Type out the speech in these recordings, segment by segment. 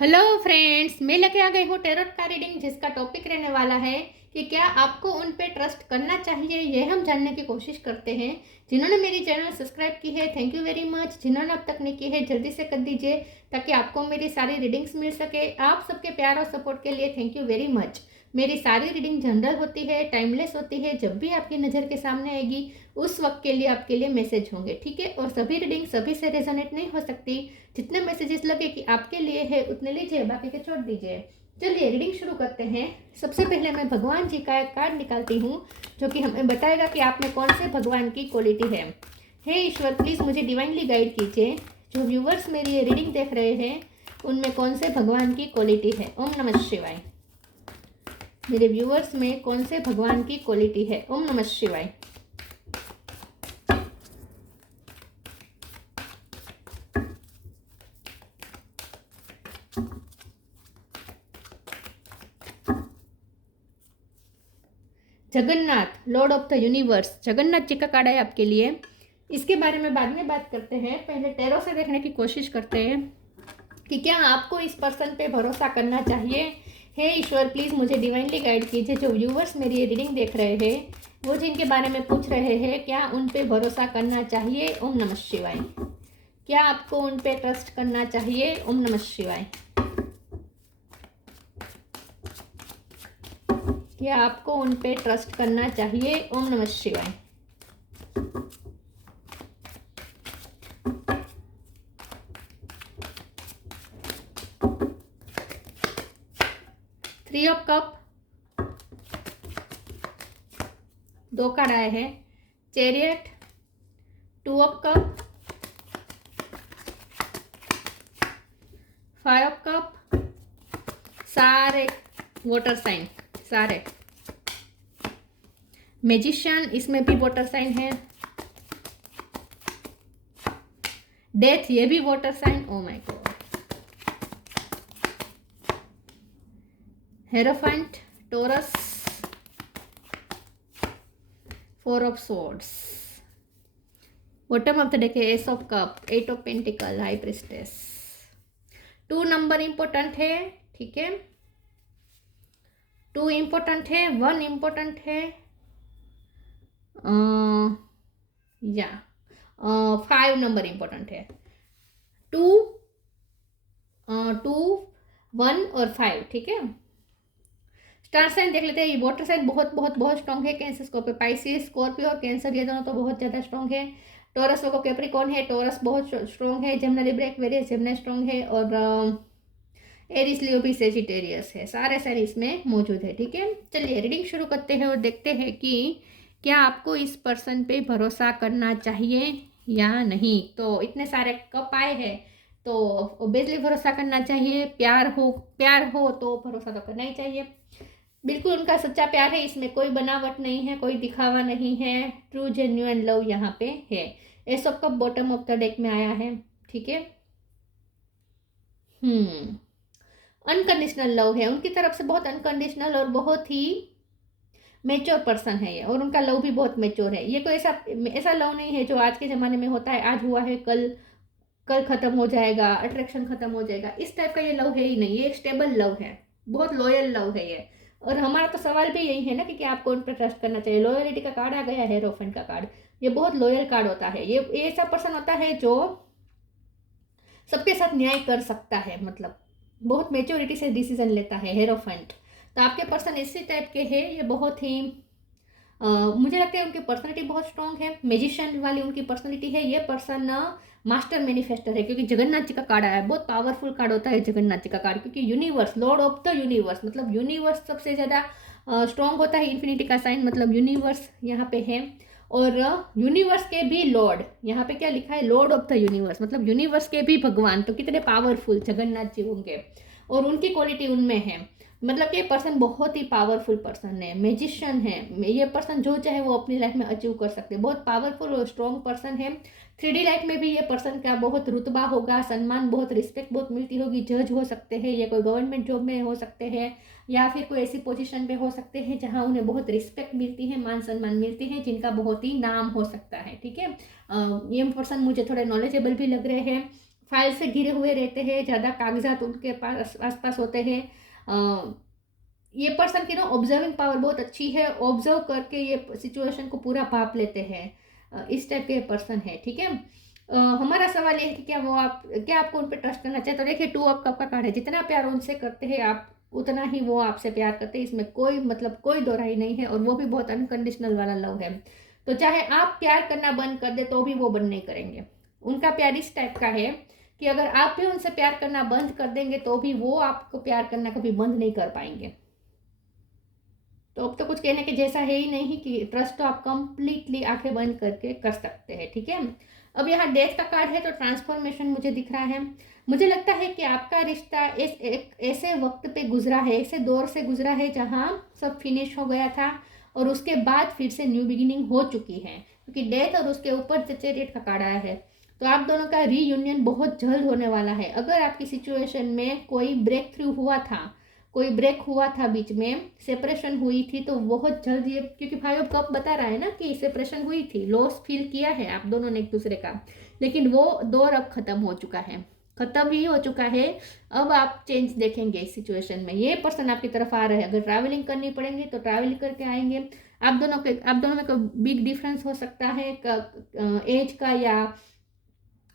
Hello friends, मैं लेके आ गई हूँ टैरोट का रीडिंग, जिसका टॉपिक रहने वाला है कि क्या आपको उन पे ट्रस्ट करना चाहिए। ये हम जानने की कोशिश करते हैं। जिन्होंने मेरी चैनल सब्सक्राइब की है, थैंक यू वेरी मच। जिन्होंने अब तक नहीं की है, जल्दी से कर दीजिए ताकि आपको मेरी सारी रीडिंग्स मिल सके। आप सबके प्यार और सपोर्ट के लिए थैंक यू वेरी मच। मेरी सारी रीडिंग जनरल होती है, टाइमलेस होती है। जब भी आपकी नज़र के सामने आएगी उस वक्त के लिए आपके लिए मैसेज होंगे, ठीक है। और सभी रीडिंग सभी से रेजोनेट नहीं हो सकती। जितने मैसेजेस लगे कि आपके लिए है उतने लीजिए, बाकी के छोड़ दीजिए। चलिए रीडिंग शुरू करते हैं। सबसे पहले मैं भगवान जी का एक कार्ड निकालती हूँ जो कि हमें बताएगा कि आप में कौन से भगवान की क्वालिटी है। हे ईश्वर, प्लीज़ मुझे डिवाइनली गाइड कीजिए। जो व्यूवर्स मेरी ये रीडिंग देख रहे हैं उनमें कौन से भगवान की क्वालिटी है। ओम नमः शिवाय। मेरे व्यूवर्स में कौन से भगवान की क्वालिटी है। ओम नमः शिवाय। Jagannath, lord of the universe, Jagannath ji का कार्ड है आपके लिए। इसके बारे में बाद में बात करते हैं, पहले टैरो से देखने की कोशिश करते हैं कि क्या आपको इस पर्सन पे भरोसा करना चाहिए। हे ईश्वर, प्लीज़ मुझे डिवाइनली गाइड कीजिए। जो व्यूवर्स मेरी ये रीडिंग देख रहे हैं वो जिनके बारे में पूछ रहे हैं क्या उन पे भरोसा करना चाहिए। ओम नमः शिवाय। क्या आपको उन पे ट्रस्ट करना चाहिए। ओम नमः शिवाय। क्या आपको उन पे ट्रस्ट करना चाहिए। ओम नमः शिवाय। थ्री ऑफ कप, दो कार्ड आए हैं। Chariot, two of cup, five of cup, सारे वाटर साइन, सारे मैजिशियन, इसमें भी वाटर साइन है। डेथ, ये भी water sign. Oh my God. Hierophant, Taurus, four of swords. Bottom of the deck है ace of cup, eight of pentacle, high priestess. Two number important है, ठीक है। टू इंपॉर्टेंट है, वन इंपॉर्टेंट है, या फाइव नंबर इंपॉर्टेंट है। To, to, one और five, ठीक है। स्टार साइन देख लेते हैं। ये वाटर साइन बहुत बहुत बहुत स्ट्रॉन्ग है। कैंसर, स्कॉर्पियो, पाइसिस, स्कॉर्पियो और कैंसर, ये दोनों तो बहुत ज़्यादा स्ट्रॉन्ग है। टोरस को कैप्रिकॉर्न है, टोरस बहुत स्ट्रॉन्ग है। Gemini, Libra, Aquarius, Gemini strong है। और एरिस, लियो भी सेजिटेरियस है। सारे साइन इसमें मौजूद है, ठीक है। चलिए रीडिंग शुरू करते हैं और देखते हैं कि क्या आपको इस पर्सन पे भरोसा करना चाहिए या नहीं। तो इतने सारे कप आए हैं तो ऑब्वियसली भरोसा करना चाहिए। प्यार हो तो भरोसा तो करना ही चाहिए। बिल्कुल उनका सच्चा प्यार है, इसमें कोई बनावट नहीं है, कोई दिखावा नहीं है। ट्रू जेन्युइन लव यहाँ पे है। Ace of cup bottom of the deck में आया है, ठीक है। अनकंडीशनल लव है उनकी तरफ से, बहुत अनकंडीशनल और बहुत ही मेच्योर पर्सन है ये। और उनका लव भी बहुत मेच्योर है। ये कोई ऐसा ऐसा लव नहीं है जो आज के ज़माने में होता है, आज हुआ है कल कल ख़त्म हो जाएगा, अट्रैक्शन ख़त्म हो जाएगा, इस टाइप का ये लव है ही नहीं। ये एक स्टेबल लव है, बहुत लॉयल लव है ये। और हमारा तो सवाल भी यही है ना कि क्या आपको उन पर ट्रस्ट करना चाहिए। लॉयलिटी का कार्ड आ गया है, हेरोफेंट का कार्ड। ये बहुत लॉयल कार्ड होता है। ये ऐसा पर्सन होता है जो सबके साथ न्याय कर सकता है, मतलब बहुत मेच्योरिटी से डिसीजन लेता है हेरोफेंट। तो आपके पर्सन इसी टाइप के हैं। ये बहुत ही मुझे लगता है उनकी पर्सनैलिटी बहुत स्ट्रांग है। मैजिशियन वाली उनकी पर्सनैलिटी है। ये पर्सन मास्टर मैनिफेस्टर है, क्योंकि जगन्नाथ जी का कार्ड आया है। बहुत पावरफुल कार्ड होता है जगन्नाथ जी का कार्ड, क्योंकि universe, Lord of the universe, मतलब यूनिवर्स सबसे ज़्यादा स्ट्रांग होता है। इन्फिनिटी का साइन मतलब यूनिवर्स यहाँ पे है। और यूनिवर्स के भी लॉर्ड, यहाँ पे क्या लिखा है, लॉर्ड ऑफ द यूनिवर्स, मतलब यूनिवर्स के भी भगवान। तो कितने पावरफुल जगन्नाथ जी होंगे, और उनकी क्वालिटी उनमें है। मतलब कि ये पर्सन बहुत ही पावरफुल पर्सन है, मैजिशियन है। ये पर्सन जो चाहे वो अपनी लाइफ में अचीव कर सकते हैं। बहुत पावरफुल और स्ट्रॉन्ग पर्सन है। 3D लाइफ में भी ये पर्सन का बहुत रुतबा होगा, सम्मान, बहुत रिस्पेक्ट बहुत मिलती होगी। जज हो सकते हैं, ये कोई गवर्नमेंट जॉब में हो सकते हैं, या फिर कोई ऐसी पोजीशन पे हो सकते हैं जहां उन्हें बहुत रिस्पेक्ट मिलती है, मान सम्मान मिलती है, जिनका बहुत ही नाम हो सकता है, ठीक है। ये पर्सन मुझे थोड़े नॉलेजेबल भी लग रहे हैं। फाइल से घिरे हुए रहते हैं, ज़्यादा कागजात उनके पास आसपास होते हैं। ये पर्सन की ना ऑब्जर्विंग पावर बहुत अच्छी है, ऑब्जर्व करके ये सिचुएशन को पूरा भाप लेते हैं। इस टाइप के पर्सन है, ठीक है। हमारा सवाल ये है कि क्या आपको उन पर ट्रस्ट करना चाहिए। तो देखिए 2 ऑफ कप का कार्ड है, जितना प्यार उनसे करते हैं आप उतना ही वो आपसे प्यार करते हैं, इसमें कोई दो राय नहीं है, और वो भी बहुत अनकंडीशनल वाला लव है। तो चाहे आप प्यार करना बंद कर दे तो भी वो बंद नहीं करेंगे। उनका प्यार इस टाइप का है कि अगर आप भी उनसे प्यार करना बंद कर देंगे तो भी वो आपको प्यार करना कभी बंद नहीं कर पाएंगे। तो अब तो कुछ कहने के जैसा है ही नहीं कि ट्रस्ट तो आप कंप्लीटली आंखें बंद करके कर सकते हैं, ठीक है। अब यहाँ डेथ का कार्ड है, तो ट्रांसफॉर्मेशन मुझे दिख रहा है। मुझे लगता है कि आपका रिश्ता एक ऐसे वक्त पे गुजरा है, ऐसे दौर से गुजरा है जहाँ सब फिनिश हो गया था और उसके बाद फिर से न्यू बिगिनिंग हो चुकी है, क्योंकि डेथ और उसके ऊपर चैरियट का कार्ड आया है। तो आप दोनों का रीयूनियन बहुत जल्द होने वाला है। अगर आपकी सिचुएशन में कोई ब्रेक थ्रू हुआ था, कोई ब्रेक हुआ था, बीच में सेपरेशन हुई थी, तो बहुत जल्द ये, क्योंकि 5 ऑफ कप बता रहा है ना कि सेपरेशन हुई थी, लॉस फील किया है आप दोनों ने एक दूसरे का, लेकिन वो दौर अब खत्म हो चुका है, खत्म ही हो चुका है। अब आप चेंज देखेंगे इस सिचुएशन में। ये पर्सन आपकी तरफ आ रहे हैं, अगर ट्रैवलिंग करनी पड़ेंगे तो ट्रैवलिंग करके आएंगे। आप दोनों में कोई बिग डिफरेंस हो सकता है, एज का या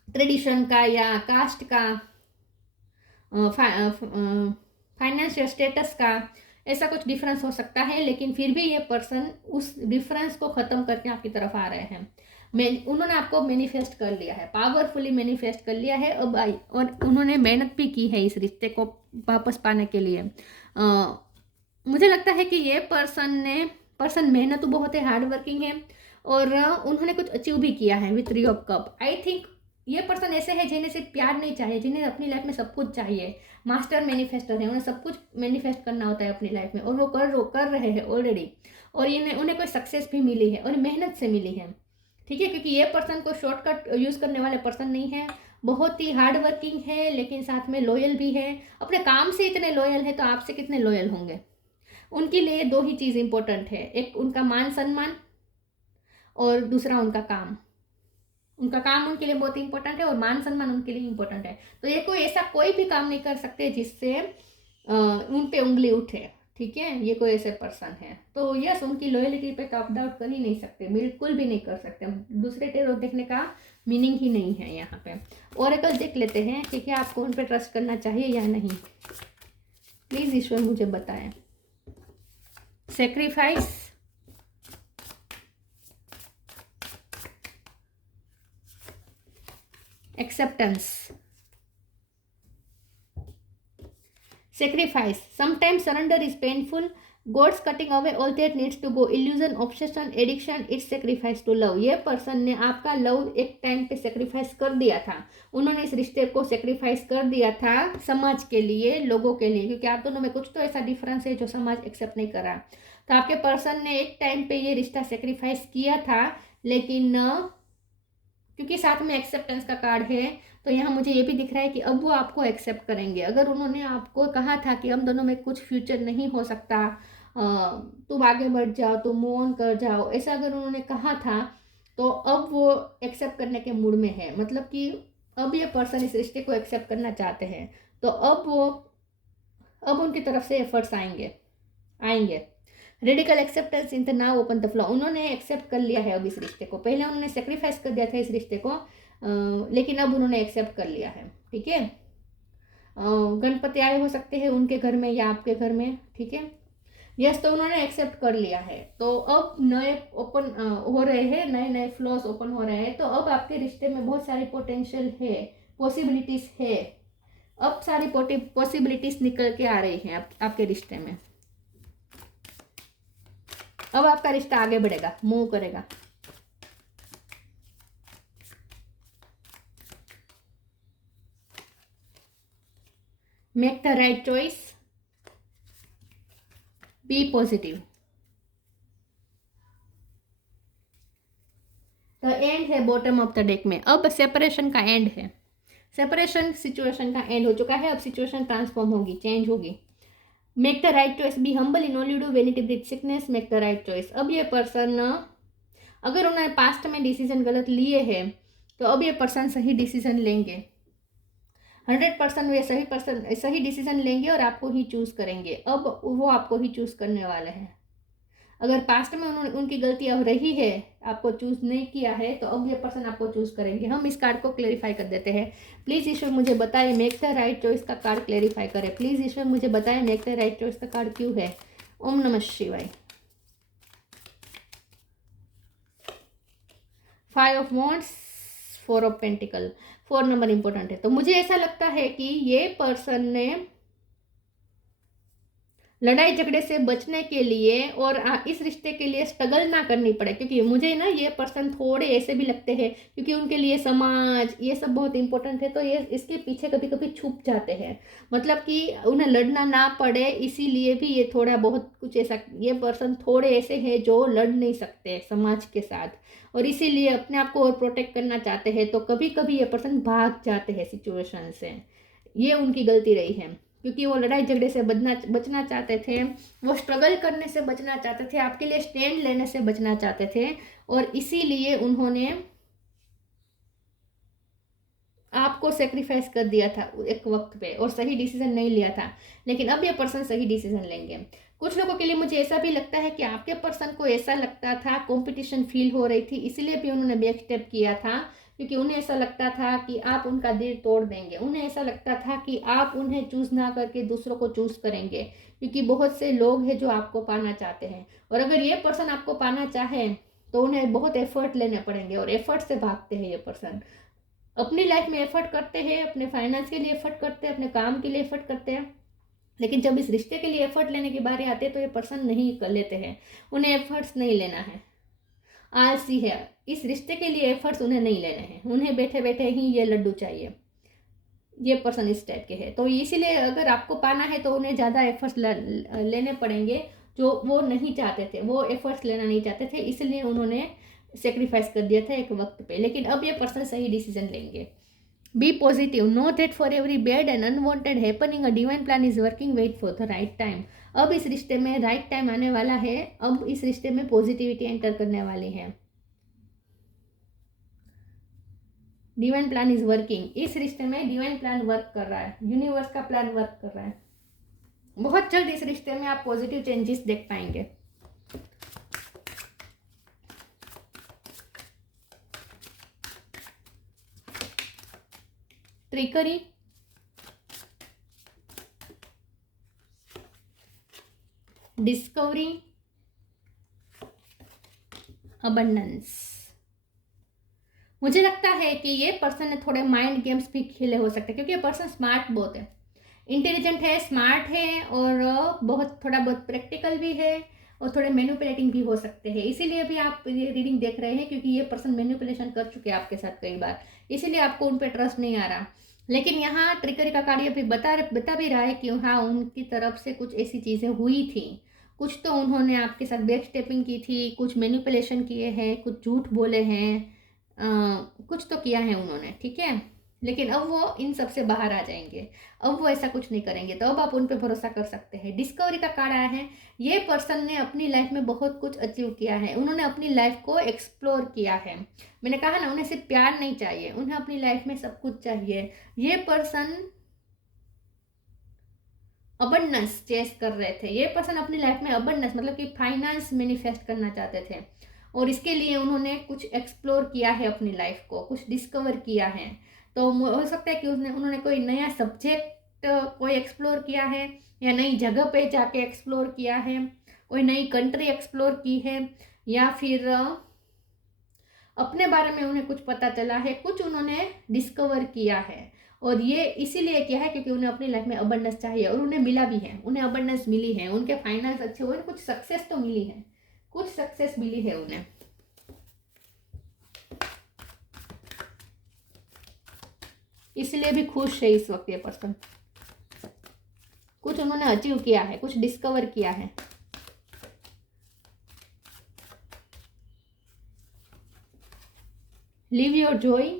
ट्रेडिशन का या कास्ट का, फाइनेंशियल स्टेटस का, ऐसा कुछ डिफरेंस हो सकता है, लेकिन फिर भी ये पर्सन उस डिफरेंस को ख़त्म करके आपकी तरफ आ रहे हैं। उन्होंने आपको मैनिफेस्ट कर लिया है, पावरफुली मैनिफेस्ट कर लिया है अब और उन्होंने मेहनत भी की है इस रिश्ते को वापस पाने के लिए। मुझे लगता है कि ये पर्सन मेहनत तो बहुत है, हार्ड वर्किंग है, और उन्होंने कुछ अचीव भी किया है with 3 of cup. I think ये पर्सन ऐसे है जिन्हें सिर्फ प्यार नहीं चाहिए, जिन्हें अपनी लाइफ में सब कुछ चाहिए। मास्टर मैनिफेस्टर है, उन्हें सब कुछ मैनिफेस्ट करना होता है अपनी लाइफ में, और वो कर रहे हैं ऑलरेडी, और उन्हें कोई सक्सेस भी मिली है और मेहनत से मिली है, ठीक है। क्योंकि ये पर्सन को शॉर्टकट यूज़ करने वाले पर्सन नहीं है, बहुत ही हार्ड वर्किंग है, लेकिन साथ में लॉयल भी है। अपने काम से इतने लॉयल है तो आपसे कितने लॉयल होंगे। उनके लिए 2 ही चीज़ इंपॉर्टेंट है, एक उनका मान सम्मान और दूसरा उनका काम। उनका काम उनके लिए बहुत इंपॉर्टेंट है और मान सम्मान उनके लिए इंपॉर्टेंट है। तो ये कोई भी काम नहीं कर सकते जिससे उन पे उंगली उठे, ठीक है। ये कोई ऐसे पर्सन है, तो यस, उनकी लॉयलिटी पे आप डाउट कर ही नहीं सकते, बिल्कुल भी नहीं कर सकते। दूसरे टेरो देखने का मीनिंग ही नहीं है यहाँ पे। ओरेकल देख लेते हैं कि क्या आपको उन पर ट्रस्ट करना चाहिए या नहीं। प्लीज ईश्वर मुझे बताएं। Sacrifice, acceptance, sacrifice. Sometimes surrender is painful. God's cutting away all that needs to go. Illusion, obsession, addiction, it's sacrifice to love. ये पर्सन ने आपका लव एक टाइम पे सेक्रीफाइस कर दिया था। उन्होंने इस रिश्ते को सेक्रीफाइस कर दिया था समाज के लिए, लोगों के लिए, क्योंकि आप दोनों में कुछ तो ऐसा डिफरेंस है जो समाज एक्सेप्ट नहीं कर रहा। तो आपके पर्सन ने एक टाइम पे ये रिश्ता सेक्रीफाइस किया था, लेकिन क्योंकि साथ में एक्सेप्टेंस का कार्ड है, तो यहाँ मुझे ये भी दिख रहा है कि अब वो आपको एक्सेप्ट करेंगे। अगर उन्होंने आपको कहा था कि हम दोनों में कुछ फ्यूचर नहीं हो सकता, तुम आगे बढ़ जाओ, तुम मूव ऑन कर जाओ, ऐसा अगर उन्होंने कहा था, तो अब वो एक्सेप्ट करने के मूड में है। मतलब कि अब ये पर्सन इस रिश्ते को एक्सेप्ट करना चाहते हैं, तो अब उनकी तरफ से एफर्ट्स आएंगे। Radical acceptance in the now open the flow. उन्होंने एक्सेप्ट कर लिया है अब इस रिश्ते को। पहले उन्होंने सेक्रीफाइस कर दिया था इस रिश्ते को, लेकिन अब उन्होंने एक्सेप्ट कर लिया है, ठीक है। गणपति आए हो सकते हैं उनके घर में या आपके घर में, ठीक है। यस, तो उन्होंने एक्सेप्ट कर लिया है। तो अब नए ओपन हो रहे हैं, नए फ्लोस ओपन हो रहे हैं। तो अब आपके रिश्ते में बहुत सारी पोटेंशियल है, पॉसिबिलिटीज है। अब सारी पॉसिबिलिटीज निकल के आ रही हैं आपके रिश्ते में। अब आपका रिश्ता आगे बढ़ेगा, मूव करेगा। Make the right choice, be positive. The end है बॉटम ऑफ द डेक में। अब सेपरेशन का एंड है, सेपरेशन सिचुएशन का एंड हो चुका है। अब सिचुएशन ट्रांसफॉर्म होगी, चेंज होगी। Make the right choice, be humble in all you do, when it breathe sickness, make the right choice. अब ये पर्सन, अगर उन्होंने पास्ट में डिसीजन गलत लिए हैं, तो अब ये पर्सन सही डिसीजन लेंगे। 100% वे सही डिसीजन लेंगे और आपको ही चूज़ करेंगे। अब वो आपको ही चूज़ करने वाले हैं। अगर पास्ट में उनकी गलती अब रही है, आपको चूज़ नहीं किया है, तो अब ये पर्सन आपको चूज़ करेंगे। हम इस कार्ड को क्लेरिफाई कर देते हैं। प्लीज़ ईश्वर मुझे बताएं, मेक द राइट चॉइस का कार्ड क्लेरिफाई करें। प्लीज़ ईश्वर मुझे बताएं, मेक द राइट चॉइस का कार्ड क्यों है। ओम नमः शिवाय। 5 of wands, 4 of pentacle, 4 number important है। तो मुझे ऐसा लगता है कि ये पर्सन ने लड़ाई झगड़े से बचने के लिए और इस रिश्ते के लिए स्ट्रगल ना करनी पड़े, क्योंकि मुझे ना ये पर्सन थोड़े ऐसे भी लगते हैं, क्योंकि उनके लिए समाज ये सब बहुत इंपॉर्टेंट है, तो ये इसके पीछे कभी कभी छुप जाते हैं। मतलब कि उन्हें लड़ना ना पड़े, इसीलिए भी ये थोड़ा बहुत कुछ ऐसा, ये पर्सन थोड़े ऐसे हैं जो लड़ नहीं सकते समाज के साथ, और इसीलिए अपने आप को और प्रोटेक्ट करना चाहते हैं। तो कभी कभी ये पर्सन भाग जाते हैं सिचुएशन से, ये उनकी गलती रही है, क्योंकि वो लड़ाई झगड़े से बचना चाहते थे, वो स्ट्रगल करने से बचना चाहते थे, आपके लिए स्टैंड लेने से बचना चाहते थे, और इसीलिए उन्होंने आपको सेक्रीफाइस कर दिया था एक वक्त पे और सही डिसीजन नहीं लिया था। लेकिन अब ये पर्सन सही डिसीजन लेंगे। कुछ लोगों के लिए मुझे ऐसा भी लगता है कि आपके पर्सन को ऐसा लगता था, कंपटीशन फील हो रही थी, इसलिए भी उन्होंने बैक स्टेप किया था, क्योंकि उन्हें ऐसा लगता था कि आप उनका दिल तोड़ देंगे। उन्हें ऐसा लगता था कि आप उन्हें चूज़ ना करके दूसरों को चूज़ करेंगे, क्योंकि बहुत से लोग हैं जो आपको पाना चाहते हैं, और अगर ये पर्सन आपको पाना चाहे तो उन्हें बहुत एफर्ट लेने पड़ेंगे, और एफर्ट से भागते हैं ये पर्सन। अपनी लाइफ में एफर्ट करते हैं, अपने फाइनेंस के लिए एफर्ट करते हैं, अपने काम के लिए एफर्ट करते हैं, लेकिन जब इस रिश्ते के लिए एफर्ट लेने की बारी आती है तो ये पर्सन नहीं कर लेते हैं। उन्हें एफर्ट्स नहीं लेना है, आलसी है, इस रिश्ते के लिए एफर्ट्स उन्हें नहीं लेने हैं, उन्हें बैठे बैठे ही ये लड्डू चाहिए। ये पर्सन इस टाइप के हैं, तो इसीलिए अगर आपको पाना है तो उन्हें ज़्यादा एफर्ट्स लेने पड़ेंगे, जो वो नहीं चाहते थे, वो एफर्ट्स लेना नहीं चाहते थे, इसलिए उन्होंने सेक्रीफाइस कर दिया था एक वक्त पे। लेकिन अब ये पर्सन सही डिसीजन लेंगे। Be positive, know that for every bad and unwanted happening a divine plan is working, wait for the right time. अब इस रिश्ते में राइट टाइम आने वाला है, अब इस रिश्ते में पॉजिटिविटी एंटर करने वाली है। डिवाइन प्लान इज वर्किंग, इस रिश्ते में डिवाइन प्लान वर्क कर रहा है, यूनिवर्स का प्लान वर्क कर रहा है। बहुत जल्द इस रिश्ते में आप पॉजिटिव चेंजेस देख पाएंगे। Trickery, discovery, abundance. मुझे लगता है कि ये पर्सन ने थोड़े माइंड गेम्स भी खेले हो सकते हैं, क्योंकि ये पर्सन स्मार्ट बहुत है, इंटेलिजेंट है, स्मार्ट है, और बहुत थोड़ा बहुत प्रैक्टिकल भी है, और थोड़े मैनिपुलेटिंग भी हो सकते हैं। इसीलिए भी आप ये रीडिंग देख रहे हैं, क्योंकि ये पर्सन मैनिपुलेशन कर चुके हैं आपके साथ कई बार, इसीलिए आपको उन पर ट्रस्ट नहीं आ रहा। लेकिन यहाँ ट्रिकरी का कार्ड भी बता भी रहा है कि हाँ, उनकी तरफ से कुछ ऐसी चीज़ें हुई थी, कुछ तो उन्होंने आपके साथ बैक स्टेपिंग की थी, कुछ मैनिपुलेशन किए हैं, कुछ झूठ बोले हैं, कुछ तो किया है उन्होंने, ठीक है। लेकिन अब वो इन सब से बाहर आ जाएंगे, अब वो ऐसा कुछ नहीं करेंगे, तो अब आप उन पर भरोसा कर सकते हैं। डिस्कवरी का कार्ड आया है, ये पर्सन ने अपनी लाइफ में बहुत कुछ अचीव किया है, उन्होंने अपनी लाइफ को एक्सप्लोर किया है। मैंने कहा ना, उन्हें सिर्फ प्यार नहीं चाहिए, उन्हें अपनी लाइफ में सब कुछ चाहिए। ये पर्सन अबंडेंस चेस कर रहे थे, ये पर्सन अपनी लाइफ में अबंडेंस मतलब कि फाइनेंस मैनिफेस्ट करना चाहते थे, और इसके लिए उन्होंने कुछ एक्सप्लोर किया है अपनी लाइफ को, कुछ डिस्कवर किया है। तो हो सकता है कि उन्होंने कोई नया सब्जेक्ट कोई एक्सप्लोर किया है, या नई जगह पे जाके एक्सप्लोर किया है, कोई नई कंट्री एक्सप्लोर की है, या फिर अपने बारे में उन्हें कुछ पता चला है, कुछ उन्होंने डिस्कवर किया है। और ये इसीलिए किया है क्योंकि उन्हें अपनी लाइफ में अबंडेंस चाहिए, और उन्हें मिला भी है, उन्हें अबंडेंस मिली है, उनके फाइनेंस अच्छे हुए, कुछ सक्सेस तो मिली है, कुछ सक्सेस मिली है उन्हें। इसलिए भी खुश है इस वक्त ये पर्सन, कुछ उन्होंने अचीव किया है, कुछ डिस्कवर किया है। Live your Joy,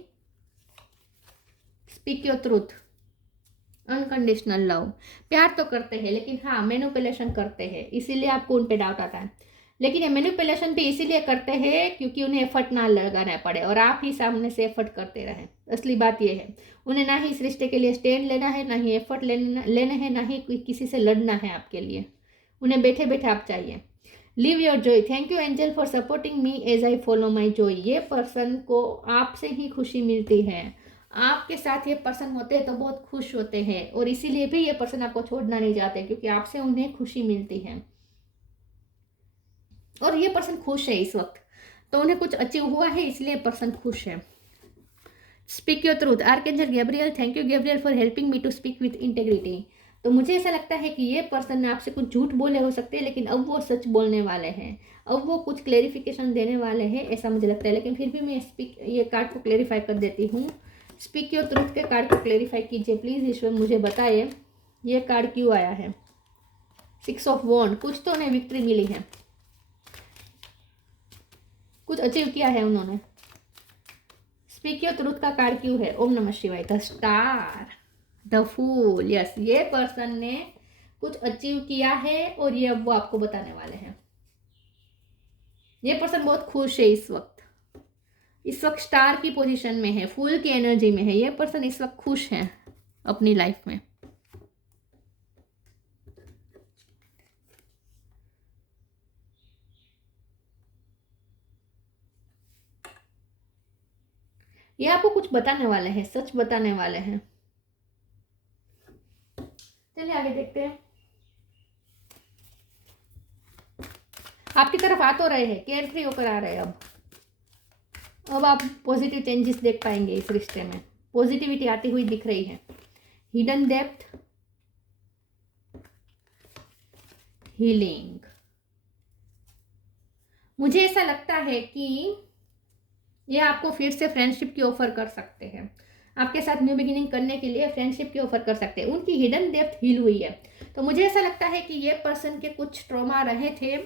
speak your truth, unconditional love. प्यार तो करते हैं, लेकिन हाँ मैनिपुलेशन करते हैं, इसीलिए आपको उन पे डाउट आता है। लेकिन ये मैनिपुलेशन भी इसीलिए करते हैं क्योंकि उन्हें एफर्ट ना लगाना पड़े और आप ही सामने से एफर्ट करते रहें। असली बात ये है, उन्हें ना ही इस रिश्ते के लिए स्टैंड लेना है, ना ही एफर्ट लेने हैं, ना ही किसी से लड़ना है आपके लिए। उन्हें बैठे बैठे आप चाहिए। Live your joy. Thank you angel for supporting me as I follow my joy. ये पर्सन को आपसे ही खुशी मिलती है। आपके साथ ये पर्सन होते हैं तो बहुत खुश होते हैं और इसीलिए भी ये पर्सन आपको छोड़ना नहीं चाहते क्योंकि आपसे उन्हें खुशी मिलती है और ये पर्सन खुश है इस वक्त, तो उन्हें कुछ अचीव हुआ है इसलिए पर्सन खुश है। Speak your truth. Archangel Gabriel. Thank you Gabriel for helping me to speak with integrity. तो मुझे ऐसा लगता है कि ये पर्सन आपसे कुछ झूठ बोले हो सकते हैं लेकिन अब वो सच बोलने वाले हैं, अब वो कुछ क्लेरिफिकेशन देने वाले हैं, ऐसा मुझे लगता है। लेकिन फिर भी मैं ये कार्ड को क्लेरिफाई कर देती हूँ। स्पीक योर ट्रूथ के कार्ड को क्लेरिफाई कीजिए प्लीज़। ईश्वर मुझे बताइए ये कार्ड क्यों आया है। 6 ऑफ वॉन्ड। कुछ तो उन्हें विक्ट्री मिली है, कुछ अचीव किया है उन्होंने। स्पीक योर ट्रूथ का कार्ड क्यों है। ओम नमः शिवाय। The star, the fool. Yes, ये पर्सन ने कुछ अचीव किया है और ये अब वो आपको बताने वाले हैं। ये पर्सन बहुत खुश है इस वक्त स्टार की पोजीशन में है, फूल की एनर्जी में है। ये पर्सन इस वक्त खुश है अपनी लाइफ में। ये आपको कुछ बताने वाले हैं, सच बताने वाले हैं। चलिए आगे देखते हैं। आपकी तरफ आ तो रहे हैं, केयर फ्री होकर आ रहे हैं। अब आप पॉजिटिव चेंजेस देख पाएंगे इस रिश्ते में, पॉजिटिविटी आती हुई दिख रही है। Hidden depth, healing. मुझे ऐसा लगता है कि ये आपको फिर से फ्रेंडशिप की ऑफर कर सकते हैं, आपके साथ न्यू बिगिनिंग करने के लिए फ्रेंडशिप की ऑफर कर सकते हैं। उनकी हिडन डेप्थ हील हुई है, तो मुझे ऐसा लगता है कि ये पर्सन के कुछ ट्रॉमा रहे थे,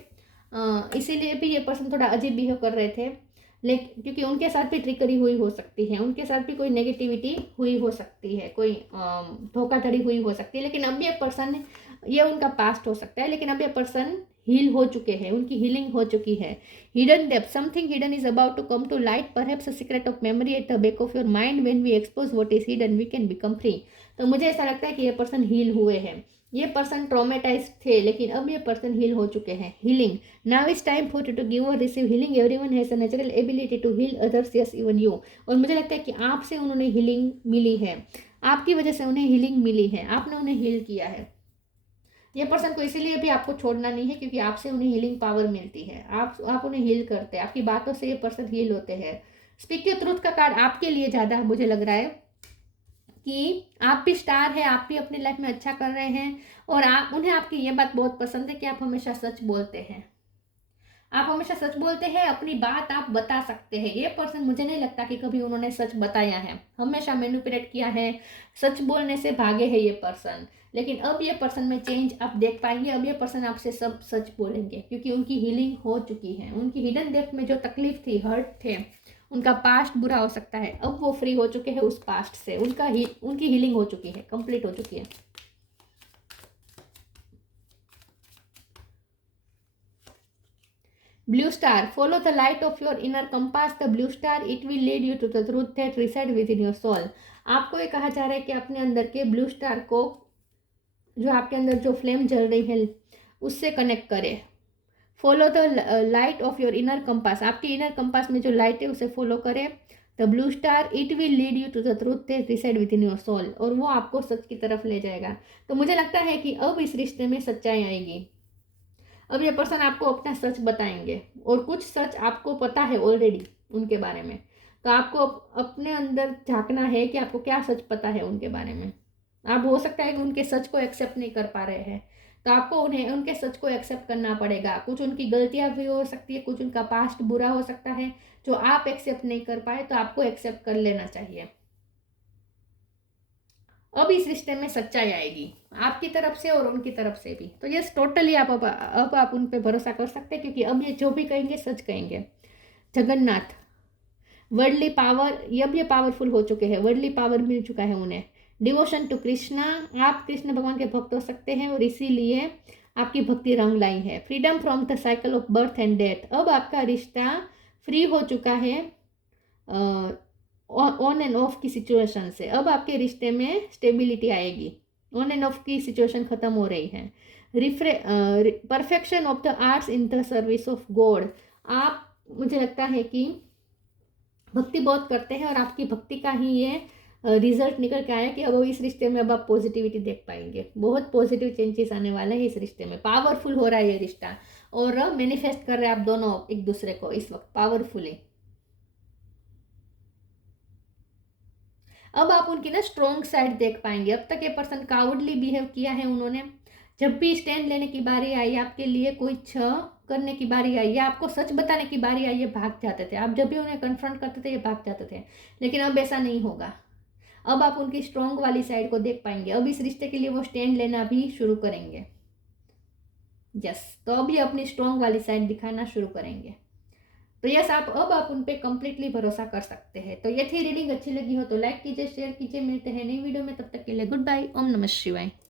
इसीलिए भी ये पर्सन थोड़ा अजीब बिहेव कर रहे थे। लेकिन क्योंकि उनके साथ भी ट्रिकरी हुई हो सकती है, उनके साथ भी कोई नेगेटिविटी हुई हो सकती है, कोई धोखाधड़ी हुई हो सकती है। लेकिन अब ये पर्सन, ये उनका पास्ट हो सकता है, लेकिन अब ये पर्सन हील हो चुके हैं, उनकी हीलिंग हो चुकी है। Hidden depth, something hidden is about to come to light, perhaps a secret of memory at the back of your mind. When we expose what is hidden we can become free. तो मुझे ऐसा लगता है कि ये person heal हुए हैं। ये पर्सन ट्रॉमेटाइज थे लेकिन अब ये पर्सन हील हो चुके हैं। Healing, now is time for you to give और receive healing. Everyone has a natural ability to heal others, yes even you. और मुझे लगता है कि आपसे उन्होंने हीलिंग मिली है, आपकी वजह से उन्हें हीलिंग मिली है, आपने उन्हें हील किया है। ये पर्सन को इसीलिए भी आपको छोड़ना नहीं है क्योंकि आपसे उन्हें हीलिंग पावर मिलती है, आप उन्हें हील करते हैं, आपकी बातों से ये पर्सन हील होते हैं। स्पीक योर ट्रूथ का कार्ड आपके लिए ज़्यादा मुझे लग रहा है कि आप भी स्टार है, आप भी अपनी लाइफ में अच्छा कर रहे हैं और उन्हें आपकी ये बात बहुत पसंद है कि आप हमेशा सच बोलते हैं, आप हमेशा सच बोलते हैं, अपनी बात आप बता सकते हैं। ये पर्सन, मुझे नहीं लगता कि कभी उन्होंने सच बताया है, हमेशा मैनिपुलेट किया है, सच बोलने से भागे है ये पर्सन। लेकिन अब ये पर्सन में चेंज आप देख पाएंगे, अब ये पर्सन आपसे सब सच बोलेंगे क्योंकि उनकी हीलिंग हो चुकी है। उनकी हिडन डेप्थ में जो तकलीफ थी, हर्ट थे, उनका पास्ट बुरा हो सकता है, अब वो फ्री हो चुके हैं उस पास्ट से, उनकी हीलिंग हो चुकी है, कंप्लीट हो चुकी है। Blue star, follow the light of your inner compass, the blue star, it will lead you to the truth that reside within your soul। आपको ये कहा जा रहा है कि अपने अंदर के ब्लू स्टार को, जो आपके अंदर जो फ्लेम जल रही है, उससे कनेक्ट करें। Follow the light of your inner compass, आपके इनर कंपास में जो लाइट है उसे फॉलो करें। The blue star, it will lead you to the truth that reside within your soul, और वो आपको सच की तरफ ले जाएगा। तो मुझे लगता है कि अब इस रिश्ते में सच्चाई आएगी, अब ये पर्सन आपको अपना सच बताएंगे और कुछ सच आपको पता है ऑलरेडी उनके बारे में, तो आपको अपने अंदर झांकना है कि आपको क्या सच पता है उनके बारे में। आप, हो सकता है कि उनके सच को एक्सेप्ट नहीं कर पा रहे हैं, तो आपको उन्हें उनके सच को एक्सेप्ट करना पड़ेगा। कुछ उनकी गलतियां भी हो सकती है, कुछ उनका पास्ट बुरा हो सकता है जो आप एक्सेप्ट नहीं कर पाए, तो आपको एक्सेप्ट कर लेना चाहिए। अब इस रिश्ते में सच्चाई आएगी आपकी तरफ से और उनकी तरफ से भी। तो यस, टोटली आप अब आप उन पे भरोसा कर सकते हैं क्योंकि अब ये जो भी कहेंगे सच कहेंगे। जगन्नाथ, वर्ल्डली पावर, अब ये पावरफुल हो चुके हैं, वर्ल्डली पावर मिल चुका है उन्हें। डिवोशन टू कृष्णा, आप कृष्ण भगवान के भक्त हो सकते हैं और इसीलिए आपकी भक्ति रंग लाई है। Freedom from the cycle of birth and death, अब आपका रिश्ता फ्री हो चुका है ऑन एंड ऑफ की सिचुएशन से। अब आपके रिश्ते में स्टेबिलिटी आएगी, ऑन एंड ऑफ की सिचुएशन खत्म हो रही है। Perfection of the arts in the service of God, आप मुझे लगता है कि भक्ति बहुत करते हैं और आपकी भक्ति का ही ये रिजल्ट निकल के आया कि अब इस रिश्ते में अब आप पॉजिटिविटी देख पाएंगे। बहुत पॉजिटिव चेंजेस आने वाले हैं इस रिश्ते में। पावरफुल हो रहा है ये रिश्ता और मैनिफेस्ट कर रहे हैं आप दोनों एक दूसरे को इस वक्त पावरफुली। अब आप उनकी ना स्ट्रॉन्ग साइड देख पाएंगे। अब तक ये पर्सन कावर्डली बिहेव किया है उन्होंने, जब भी स्टैंड लेने की बारी आई, आपके लिए कोई करने की बारी आई या आपको सच बताने की बारी आई, ये भाग जाते थे। आप जब भी उन्हें कन्फ्रंट करते थे ये भाग जाते थे, लेकिन अब ऐसा नहीं होगा। अब आप उनकी स्ट्रॉन्ग वाली साइड को देख पाएंगे। अब इस रिश्ते के लिए वो स्टैंड लेना भी शुरू करेंगे। यस, तो अभी अपनी स्ट्रॉन्ग वाली साइड दिखाना शुरू करेंगे। तो यस, अब आप उन पर कंप्लीटली भरोसा कर सकते हैं। तो ये थी रीडिंग, अच्छी लगी हो तो लाइक कीजिए, शेयर कीजिए। मिलते हैं नई वीडियो में, तब तक के लिए गुड बाय। ओम नमः शिवाय।